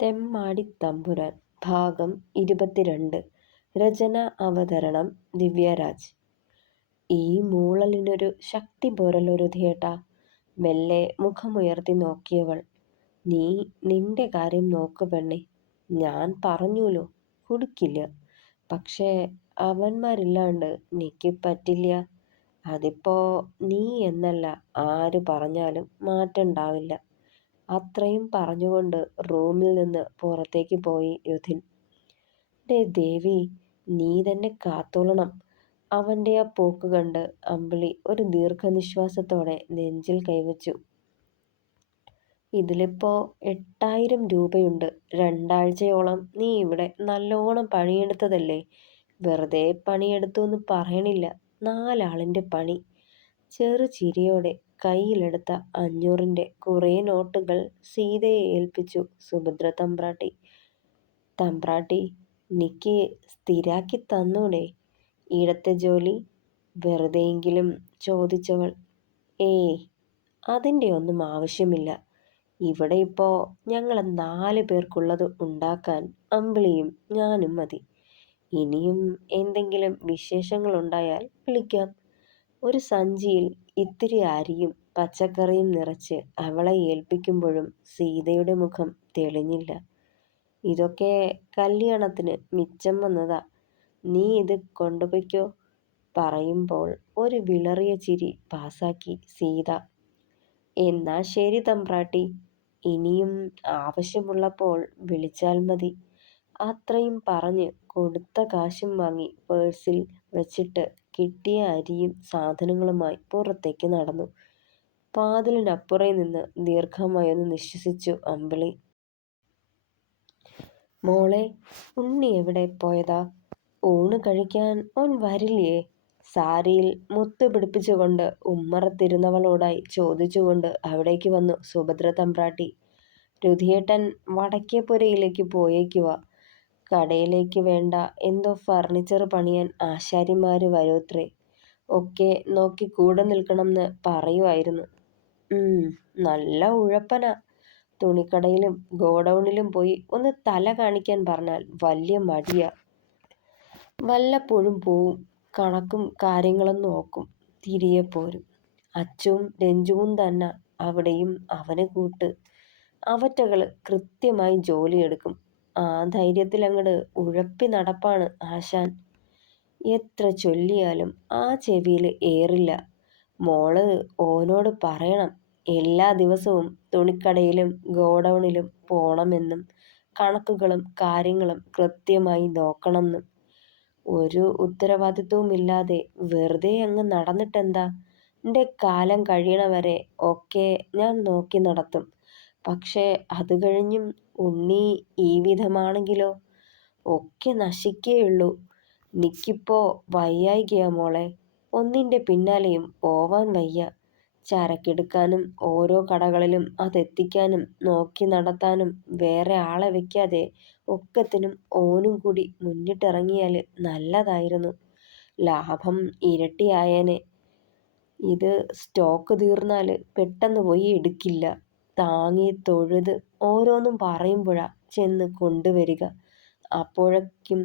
തെമ്മാടിത്തമ്പുരാൻ ഭാഗം 22. രചന അവതരണം ദിവ്യരാജ്. ഈ മൂളലിനൊരു ശക്തി പോരല്ലോ രുധിയേട്ടാ. മെല്ലെ മുഖമുയർത്തി നോക്കിയവൾ. നീ നിന്റെ കാര്യം നോക്ക് പെണ്ണെ. ഞാൻ പറഞ്ഞൂലോ, കുടിക്കില്ല. പക്ഷേ അവന്മാരില്ലാണ്ട് നിക്ക് പറ്റില്ല. അതിപ്പോ നീ എന്നല്ല ആര് പറഞ്ഞാലും മാറ്റണ്ടാവില്ല. അത്രയും പറഞ്ഞുകൊണ്ട് റൂമിൽ നിന്ന് പുറത്തേക്ക് പോയി രുധിൻ. ഡേ ദേവി, നീ തന്നെ കാത്തോളണം. അവൻ്റെ ആ പോക്ക് കണ്ട് അമ്പിളി ഒരു ദീർഘനിശ്വാസത്തോടെ നെഞ്ചിൽ കൈവച്ചു. ഇതിലിപ്പോ 8000 രൂപയുണ്ട്. 2 ആഴ്ചയോളം നീ ഇവിടെ നല്ലോണം പണിയെടുത്തതല്ലേ. വെറുതെ പണിയെടുത്തു പറയണില്ല. 4 ആളിൻ്റെ പണി. ചെറു ചിരിയോടെ കയ്യിലെടുത്ത 500-ൻ്റെ കുറേ നോട്ടുകൾ സീതയെ ഏൽപ്പിച്ചു സുഭദ്ര തമ്പ്രാട്ടി. തമ്പ്രാട്ടി, നിക്ക് സ്ഥിരാക്കി തന്നൂടെ ഇടത്തെ ജോലി? വെറുതെയെങ്കിലും ചോദിച്ചവൾ. ഏയ്, അതിൻ്റെ ഒന്നും ആവശ്യമില്ല. ഇവിടെ ഇപ്പോൾ ഞങ്ങൾ 4 പേർക്കുള്ളത് ഉണ്ടാക്കാൻ അമ്പിളിയും ഞാനും മതി. ഇനിയും എന്തെങ്കിലും വിശേഷങ്ങളുണ്ടായാൽ വിളിക്കാം. ഒരു സഞ്ചിയിൽ ഇത്തിരി അരിയും പച്ചക്കറിയും നിറച്ച് അവളെ ഏൽപ്പിക്കുമ്പോഴും സീതയുടെ മുഖം തെളിഞ്ഞില്ല. ഇതൊക്കെ കല്യാണത്തിന് മിച്ചം വന്നതാ. നീ ഇത് കൊണ്ടുപോയിക്കോ പറയുമ്പോൾ ഒരു വിളറിയ ചിരി പാസാക്കി സീത. എന്നാ ശരി തമ്പ്രാട്ടി, ഇനിയും ആവശ്യമുള്ളപ്പോൾ വിളിച്ചാൽ മതി. അത്രയും പറഞ്ഞ് കൊടുത്ത കാശും വാങ്ങി പേഴ്സിൽ വെച്ചിട്ട് കിട്ടിയ അരിയും സാധനങ്ങളുമായി പുറത്തേക്ക് നടന്നു. വാതിലിനപ്പുറേ നിന്ന് ദീർഘമായൊന്ന് നിശ്വസിച്ചു അമ്പിളി. മോളെ, ഉണ്ണി എവിടെ പോയതാ? ഊണ് കഴിക്കാൻ ഓൻ വരില്ലേ? സാരിയിൽ മുത്ത് പിടിപ്പിച്ചുകൊണ്ട് ഉമ്മറത്തിരുന്നവളോടായി ചോദിച്ചുകൊണ്ട് അവിടേക്ക് വന്നു സുഭദ്ര തമ്പ്രാട്ടി. രുധിയേട്ടൻ വടക്കേപ്പുരയിലേക്ക് പോയേക്കുവാ. കടയിലേക്ക് വേണ്ട എന്തോ ഫർണിച്ചർ പണിയാൻ ആശാരിമാര് വരൂത്രേ. ഒക്കെ നോക്കി കൂടെ നിൽക്കണമെന്ന് പറയുമായിരുന്നു. നല്ല ഉഴപ്പനാ. തുണിക്കടയിലും ഗോഡൗണിലും പോയി ഒന്ന് തല കാണിക്കാൻ പറഞ്ഞാൽ വലിയ മടിയാ. വല്ലപ്പോഴും പോവും, കണക്കും കാര്യങ്ങളും നോക്കും, തിരികെ പോരും. അച്ചുവും രഞ്ജുവും തന്നെ അവിടെയും അവന് കൂട്ട്. അവറ്റകള് കൃത്യമായി ജോലിയെടുക്കും. ആ ധൈര്യത്തിൽ അങ്ങട് ഉഴപ്പി നടപ്പാണ് ആശാൻ. എത്ര ചൊല്ലിയാലും ആ ചെവിയിൽ ഏറില്ല. മോള് ഓനോട് പറയണം എല്ലാ ദിവസവും തുണിക്കടയിലും ഗോഡൗണിലും പോണമെന്നും കണക്കുകളും കാര്യങ്ങളും കൃത്യമായി നോക്കണമെന്നും. ഒരു ഉത്തരവാദിത്വവുമില്ലാതെ വെറുതെ അങ്ങ് നടന്നിട്ടെന്താ? എൻ്റെ കാലം കഴിയണവരെ ഒക്കെ ഞാൻ നോക്കി നടത്തും. പക്ഷേ അത് കഴിഞ്ഞും ഉണ്ണി ഈ വിധമാണെങ്കിലോ ഒക്കെ നശിക്കേയുള്ളൂ. നിക്കിപ്പോ വയ്യായികയാ മോളെ. ഒന്നിൻ്റെ പിന്നാലെയും പോവാൻ വയ്യ. ചരക്കെടുക്കാനും ഓരോ കടകളിലും അതെത്തിക്കാനും നോക്കി നടത്താനും വേറെ ആളെ വെക്കാതെ ഒക്കത്തിനും ഓനും കൂടി മുന്നിട്ടിറങ്ങിയാൽ നല്ലതായിരുന്നു. ലാഭം ഇരട്ടിയായേനെ. ഇത് സ്റ്റോക്ക് തീർന്നാൽ പെട്ടെന്ന് പോയി എടുക്കില്ല. താങ്ങി തൊഴുത് ഓരോന്നും പറയുമ്പോഴാ ചെന്ന് കൊണ്ടുവരിക. അപ്പോഴേക്കും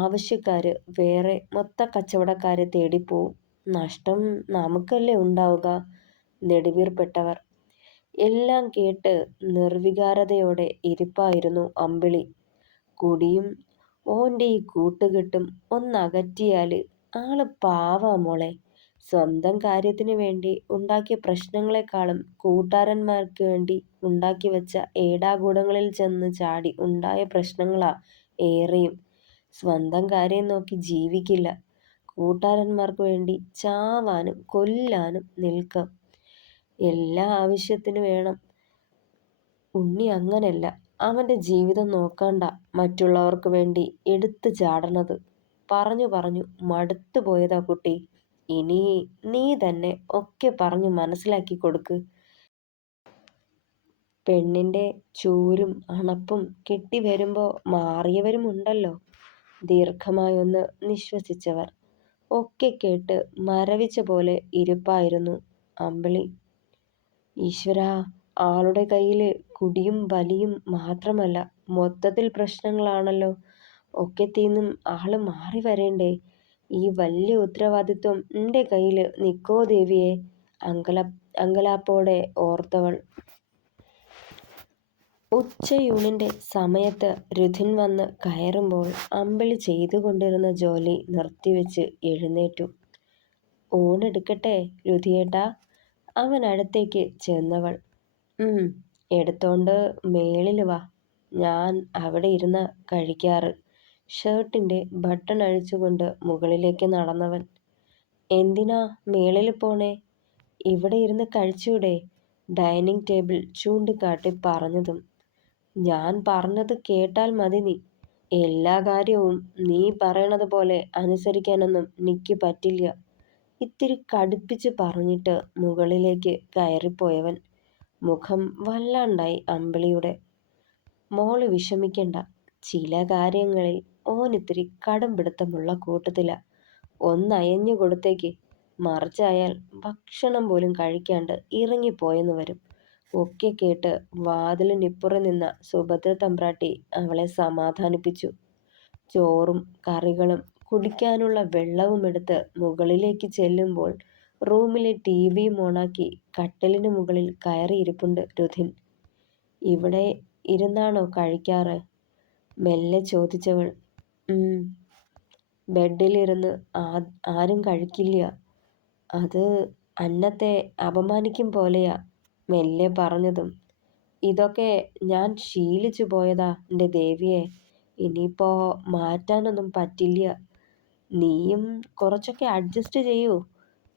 ആവശ്യക്കാര് വേറെ മൊത്ത കച്ചവടക്കാരെ തേടിപ്പോവും. നഷ്ടം നമുക്കല്ലേ ഉണ്ടാവുക. നെടുവീർപ്പെട്ടവർ. എല്ലാം കേട്ട് നിർവികാരതയോടെ ഇരിപ്പായിരുന്നു അമ്പിളി. കുടിയും ഓൻ്റെ ഈ കൂട്ടുകെട്ടും ഒന്നകറ്റിയാല് ആള് പാവാ മോളെ. സ്വന്തം കാര്യത്തിന് വേണ്ടി ഉണ്ടാക്കിയ പ്രശ്നങ്ങളെക്കാളും കൂട്ടുകാരന്മാർക്ക് വേണ്ടി ഉണ്ടാക്കി വെച്ച ഏടാകൂടങ്ങളിൽ ചെന്ന് ചാടി ഉണ്ടായ പ്രശ്നങ്ങളാ ഏറെയും. സ്വന്തം കാര്യം നോക്കി ജീവിക്കില്ല. കൂട്ടുകാരന്മാർക്ക് വേണ്ടി ചാവാനും കൊല്ലാനും നിൽക്കും. എല്ലാ ആവശ്യത്തിന് വേണം. ഉണ്ണി അങ്ങനല്ല. അവൻ്റെ ജീവിതം നോക്കാണ്ട മറ്റുള്ളവർക്ക് വേണ്ടി എടുത്തു ചാടണത്. പറഞ്ഞു പറഞ്ഞു മടുത്തു പോയതാ കുട്ടി. ഇനി നീ തന്നെ ഒക്കെ പറഞ്ഞു മനസ്സിലാക്കി കൊടുക്ക്. പെണ്ണിൻ്റെ ചൂരും അണപ്പും കിട്ടി വരുമ്പോൾ മാറിയവരുമുണ്ടല്ലോ. ദീർഘമായൊന്ന് നിശ്വസിച്ചവർ. ഒക്കെ കേട്ട് മരവിച്ച പോലെ ഇരിപ്പായിരുന്നു അമ്പിളി. ഈശ്വരാ, ആളുടെ കയ്യിൽ കുടിയും വലിയും മാത്രമല്ല, മൊത്തത്തിൽ പ്രശ്നങ്ങളാണല്ലോ. ഒക്കത്തീന്നും ആള് മാറി വരേണ്ടേ? ഈ വലിയ ഉത്തരവാദിത്വം എൻ്റെ കയ്യിൽ നിക്കോ ദേവിയെ? അങ്കലാപ്പോടെ ഓർത്തവൾ. ഉച്ചയൂണിൻ്റെ സമയത്ത് രുധിൻ വന്ന് കയറുമ്പോൾ അമ്പിളി ചെയ്തുകൊണ്ടിരുന്ന ജോലി നിർത്തിവെച്ച് എഴുന്നേറ്റു. ഊണെടുക്കട്ടെ രുധിയേട്ടാ? അവൻ അടുത്തേക്ക് ചെന്നവൾ. എടുത്തോണ്ട് മേളിൽ വാ. ഞാൻ അവിടെ ഇരുന്ന കഴിക്കാറ്. ഷർട്ടിൻ്റെ ബട്ടൺ അഴിച്ചുകൊണ്ട് മുകളിലേക്ക് നടന്നവൻ. എന്തിനാ മേളിൽ പോണേ? ഇവിടെ ഇരുന്ന് കഴിച്ചൂടെ? ഡൈനിങ് ടേബിൾ ചൂണ്ടിക്കാട്ടി പറഞ്ഞതും. ഞാൻ പറഞ്ഞത് കേട്ടാൽ മതി നീ. എല്ലാ കാര്യവും നീ പറയണത് പോലെ അനുസരിക്കാനൊന്നും എനിക്ക് പറ്റില്ല. ഇത്തിരി കടുപ്പിച്ച് പറഞ്ഞിട്ട് മുകളിലേക്ക് കയറിപ്പോയവൻ. മുഖം വല്ലാണ്ടായി അമ്പിളിയുടെ. മോള് വിഷമിക്കണ്ട. ചില കാര്യങ്ങളിൽ ഓനിത്തിരി കടുംപിടുത്തമുള്ള കൂട്ടത്തില. ഒന്നയഞ്ഞു കൊടുത്തേക്ക്. മറിച്ചായാൽ ഭക്ഷണം പോലും കഴിക്കാണ്ട് ഇറങ്ങിപ്പോയെന്ന് വരും. ഒക്കെ കേട്ട് വാതിലിനിപ്പുറം നിന്ന സുഭദ്ര തമ്പ്രാട്ടി അവളെ സമാധാനിപ്പിച്ചു. ചോറും കറികളും കുടിക്കാനുള്ള വെള്ളവുമെടുത്ത് മുകളിലേക്ക് ചെല്ലുമ്പോൾ റൂമിലെ ടിവിയും ഓണാക്കി കട്ടിലിന് മുകളിൽ കയറിയിരിപ്പുണ്ട് രുധിൻ. ഇവിടെ ഇരുന്നാണോ കഴിക്കാറ്? മെല്ലെ ചോദിച്ചവൾ. ബെഡിലിരുന്ന് ആരും കഴിക്കില്ല. അത് അന്നത്തെ അപമാനിക്കും പോലെയാ. മെല്ലെ പറഞ്ഞതും. ഇതൊക്കെ ഞാൻ ശീലിച്ചു പോയതാ എൻ്റെ ദേവിയെ. ഇനിയിപ്പോ മാറ്റാനൊന്നും പറ്റില്ല. നീയും കുറച്ചൊക്കെ അഡ്ജസ്റ്റ് ചെയ്യൂ,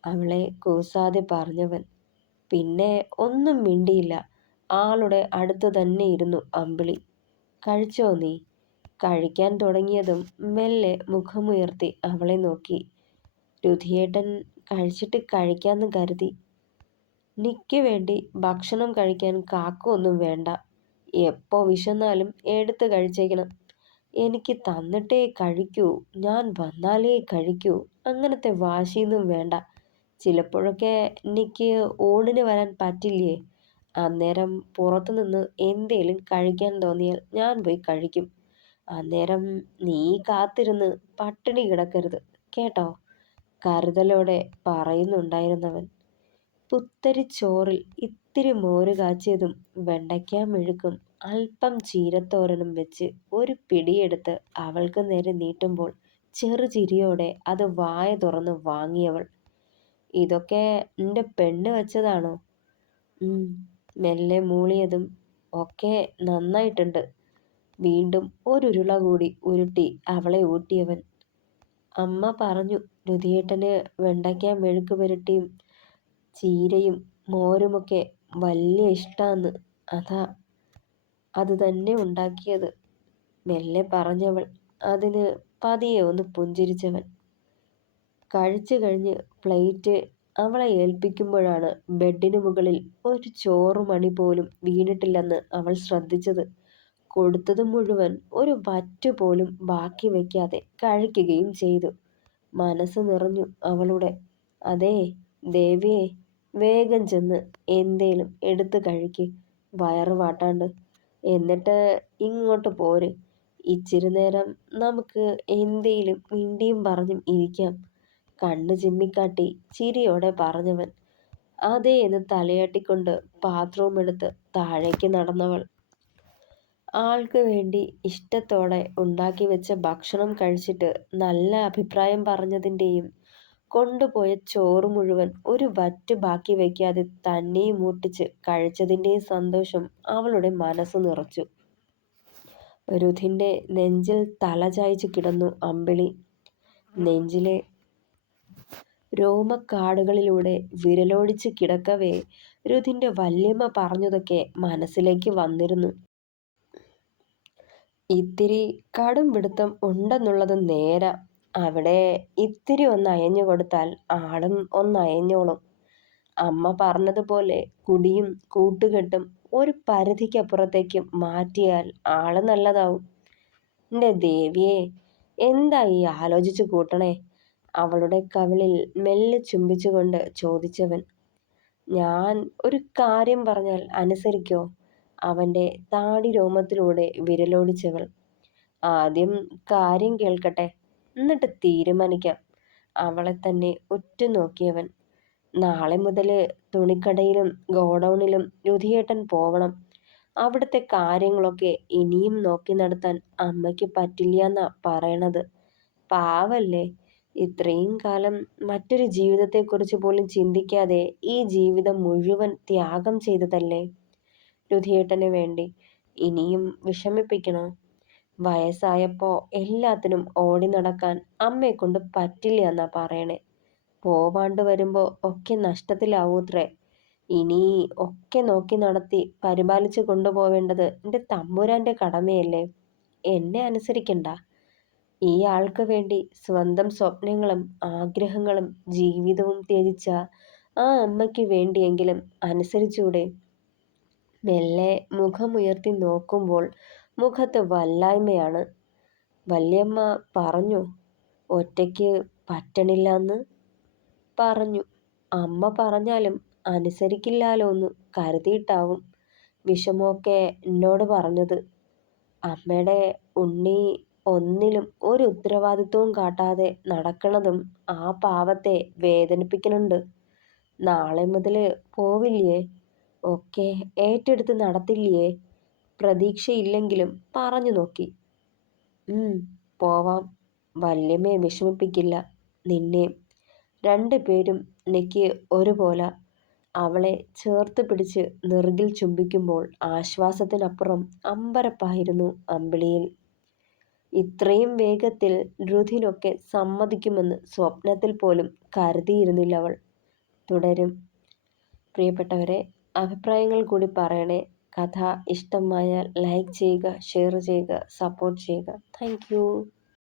അവളെ കൂസാതെ പറഞ്ഞവൻ. പിന്നെ ഒന്നും മിണ്ടിയില്ല. ആളുടെ അടുത്ത് തന്നെ ഇരുന്നു അമ്പിളി. കഴിച്ചോ നീ? കഴിക്കാൻ തുടങ്ങിയതും മെല്ലെ മുഖമുയർത്തി അവളെ നോക്കി. രുധിയേട്ടൻ കഴിച്ചിട്ട് കഴിക്കാന്ന് കരുതി. നിക്ക് വേണ്ടി ഭക്ഷണം കഴിക്കാൻ കാക്കൊന്നും വേണ്ട. എപ്പോ വിശന്നാലും എടുത്ത് കഴിച്ചേക്കണം. എനിക്ക് തന്നിട്ടേ കഴിക്കൂ, ഞാൻ വന്നാലേ കഴിക്കൂ, അങ്ങനത്തെ വാശിയൊന്നും വേണ്ട. ചിലപ്പോഴൊക്കെ എനിക്ക് ഊണിന് വരാൻ പറ്റില്ലേ? അന്നേരം പുറത്തുനിന്ന് എന്തേലും കഴിക്കാൻ തോന്നിയാൽ ഞാൻ പോയി കഴിക്കും. അന്നേരം നീ കാത്തിരുന്ന് പട്ടിണി കിടക്കരുത് കേട്ടോ, കരുതലോടെ പറയുന്നുണ്ടായിരുന്നവൻ. പുത്തരിച്ചോറിൽ ഇത്തിരി മോര് കാച്ചിയതും വെണ്ടയ്ക്കാ മെഴുക്കും അല്പം ചീരത്തോരനും വെച്ച് ഒരു പിടിയെടുത്ത് അവൾക്ക് നേരെ നീട്ടുമ്പോൾ ചെറുചിരിയോടെ അത് വായ തുറന്ന് വാങ്ങിയവൾ. ഇതൊക്കെ എൻ്റെ പെണ്ണ് വെച്ചതാണോ? മെല്ലെ മൂളിയതും. ഒക്കെ നന്നായിട്ടുണ്ട്. വീണ്ടും ഒരുരുള കൂടി ഉരുട്ടി അവളെ ഊട്ടിയവൻ. അമ്മ പറഞ്ഞു രുധിയേട്ടന് വെണ്ടയ്ക്ക മെഴുക്ക് പുരട്ടിയും ചീരയും മോരുമൊക്കെ വലിയ ഇഷ്ടാന്ന്. അതാ അത് തന്നെ ഉണ്ടാക്കിയത്, മെല്ലെ പറഞ്ഞവൾ. അതിന് പതിയെ ഒന്ന് പുഞ്ചിരിച്ചവൻ. കഴിച്ചു കഴിഞ്ഞ് പ്ലേറ്റ് അവളെ ഏൽപ്പിക്കുമ്പോഴാണ് ബെഡിന് മുകളിൽ ഒരു ചോറുമണി പോലും വീണിട്ടില്ലെന്ന് അവൾ ശ്രദ്ധിച്ചത്. കൊടുത്തത് മുഴുവൻ ഒരു വറ്റു പോലും ബാക്കി വയ്ക്കാതെ കഴിക്കുകയും ചെയ്തു. മനസ്സ് നിറഞ്ഞു അവളുടെ. അതേ ദേവിയെ, വേഗം ചെന്ന് എന്തേലും എടുത്ത് കഴിക്ക്, വയറ് വാട്ടാണ്ട്. എന്നിട്ട് ഇങ്ങോട്ട് പോര്. ഇച്ചിരി നേരം നമുക്ക് എന്തേലും മിണ്ടിയും പറഞ്ഞും ഇരിക്കാം, കണ്ണ് ചിമ്മിക്കാട്ടി ചിരിയോടെ പറഞ്ഞവൻ. അതേ എന്ന് തലയാട്ടിക്കൊണ്ട് ബാത്റൂം എടുത്ത് താഴേക്ക് നടന്നവൾ. ആൾക്ക് വേണ്ടി ഇഷ്ടത്തോടെ ഉണ്ടാക്കി വെച്ച ഭക്ഷണം കഴിച്ചിട്ട് നല്ല അഭിപ്രായം പറഞ്ഞതിൻ്റെയും കൊണ്ടുപോയ ചോറ് മുഴുവൻ ഒരു വറ്റ് ബാക്കി വയ്ക്കാതെ തന്നെയും മൂട്ടിച്ച് കഴിച്ചതിൻ്റെയും സന്തോഷം അവളുടെ മനസ്സ് നിറച്ചു. രുധിൻ്റെ നെഞ്ചിൽ തല ചായ്ച്ചു കിടന്നു അമ്പിളി. നെഞ്ചിലെ രോമക്കാടുകളിലൂടെ വിരലോടിച്ച് കിടക്കവേ രുധിൻ്റെ വല്യമ്മ പറഞ്ഞതൊക്കെ മനസ്സിലേക്ക് വന്നിരുന്നു. ഇത്തിരി കടുംപിടുത്തം ഉണ്ടെന്നുള്ളത് നേരാ. അവിടെ ഇത്തിരി ഒന്ന് അയഞ്ഞു കൊടുത്താൽ ആളും ഒന്നയഞ്ഞോളും. അമ്മ പറഞ്ഞതുപോലെ കുടിയും കൂട്ടുകെട്ടും ഒരു പരിധിക്കപ്പുറത്തേക്ക് മാറ്റിയാൽ ആള് നല്ലതാവും. എൻ്റെ ദേവിയെ, എന്താ ഈ ആലോചിച്ചു കൂട്ടണേ? അവളുടെ കവിളിൽ മെല്ലെ ചുംബിച്ചുകൊണ്ട് ചോദിച്ചവൻ. ഞാൻ ഒരു കാര്യം പറഞ്ഞാൽ അനുസരിക്കോ? അവൻ്റെ താടി രോമത്തിലൂടെ വിരലോടിച്ചവൾ. ആദ്യം കാര്യം കേൾക്കട്ടെ, എന്നിട്ട് തീരുമാനിക്കാം. അവളെ തന്നെ ഉറ്റുനോക്കിയവൻ. നാളെ മുതൽ തുണിക്കടയിലും ഗോഡൗണിലും രുധിയേട്ടൻ പോവണം. അവിടുത്തെ കാര്യങ്ങളൊക്കെ ഇനിയും നോക്കി നടത്താൻ അമ്മയ്ക്ക് പറ്റില്ലാന്നാ പറയണത്. പാവല്ലേ, ഇത്രയും കാലം മറ്റൊരു ജീവിതത്തെക്കുറിച്ച് പോലും ചിന്തിക്കാതെ ഈ ജീവിതം മുഴുവൻ ത്യാഗം ചെയ്തതല്ലേ രുധിയേട്ടന് വേണ്ടി. ഇനിയും വിഷമിപ്പിക്കണോ? വയസ്സായപ്പോ എല്ലാത്തിനും ഓടി നടക്കാൻ അമ്മയെക്കൊണ്ട് പറ്റില്ല എന്നാ പറയണേ. പോവാണ്ട് വരുമ്പോ ഒക്കെ നഷ്ടത്തിലാവൂത്രേ. ഇനി ഒക്കെ നോക്കി നടത്തി പരിപാലിച്ചു കൊണ്ടുപോവേണ്ടത് എൻ്റെ തമ്പുരാന്റെ കടമയല്ലേ. എന്നെ അനുസരിക്കണ്ട. ഈ ആൾക്ക് വേണ്ടി സ്വന്തം സ്വപ്നങ്ങളും ആഗ്രഹങ്ങളും ജീവിതവും ത്യജിച്ച ആ അമ്മയ്ക്ക് വേണ്ടിയെങ്കിലും അനുസരിച്ചൂടെ? മെല്ലെ മുഖമുയർത്തി നോക്കുമ്പോൾ മുഖത്ത് വല്ലായ്മയാണ്. വല്യമ്മ പറഞ്ഞു, ഒറ്റയ്ക്ക് പറ്റണില്ലാന്ന് പറഞ്ഞു. അമ്മ പറഞ്ഞാലും അനുസരിക്കില്ലാലോന്ന് കരുതിയിട്ടാവും വിഷമമൊക്കെ എന്നോട് പറഞ്ഞത്. അമ്മയുടെ ഉണ്ണി ഒന്നിലും ഒരു ഉത്തരവാദിത്വവും കാട്ടാതെ നടക്കണതും ആ പാവത്തെ വേദനിപ്പിക്കണുണ്ട്. നാളെ മുതൽ പോവില്ലേ? ഒക്കെ ഏറ്റെടുത്ത് നടത്തില്ലേ? പ്രതീക്ഷയില്ലെങ്കിലും പറഞ്ഞു നോക്കി. പോവാം. വല്യമ്മയെ വിഷമിപ്പിക്കില്ല, നിന്നെ. രണ്ടുപേരും എനിക്ക് ഒരുപോലെ. അവളെ ചേർത്ത് പിടിച്ച് നെറുകിൽ ചുംബിക്കുമ്പോൾ ആശ്വാസത്തിനപ്പുറം അമ്പരപ്പായിരുന്നു അമ്പിളിയിൽ. ഇത്രയും വേഗത്തിൽ രുധിനൊക്കെ സമ്മതിക്കുമെന്ന് സ്വപ്നത്തിൽ പോലും കരുതിയിരുന്നില്ലവൾ. തുടരും. പ്രിയപ്പെട്ടവരെ, അഭിപ്രായങ്ങൾ കൂടി പറയണേ. കഥ ഇഷ്ടമായാൽ ലൈക്ക് ചെയ്യുക, ഷെയർ ചെയ്യുക, സപ്പോർട്ട് ചെയ്യുക. Thank you.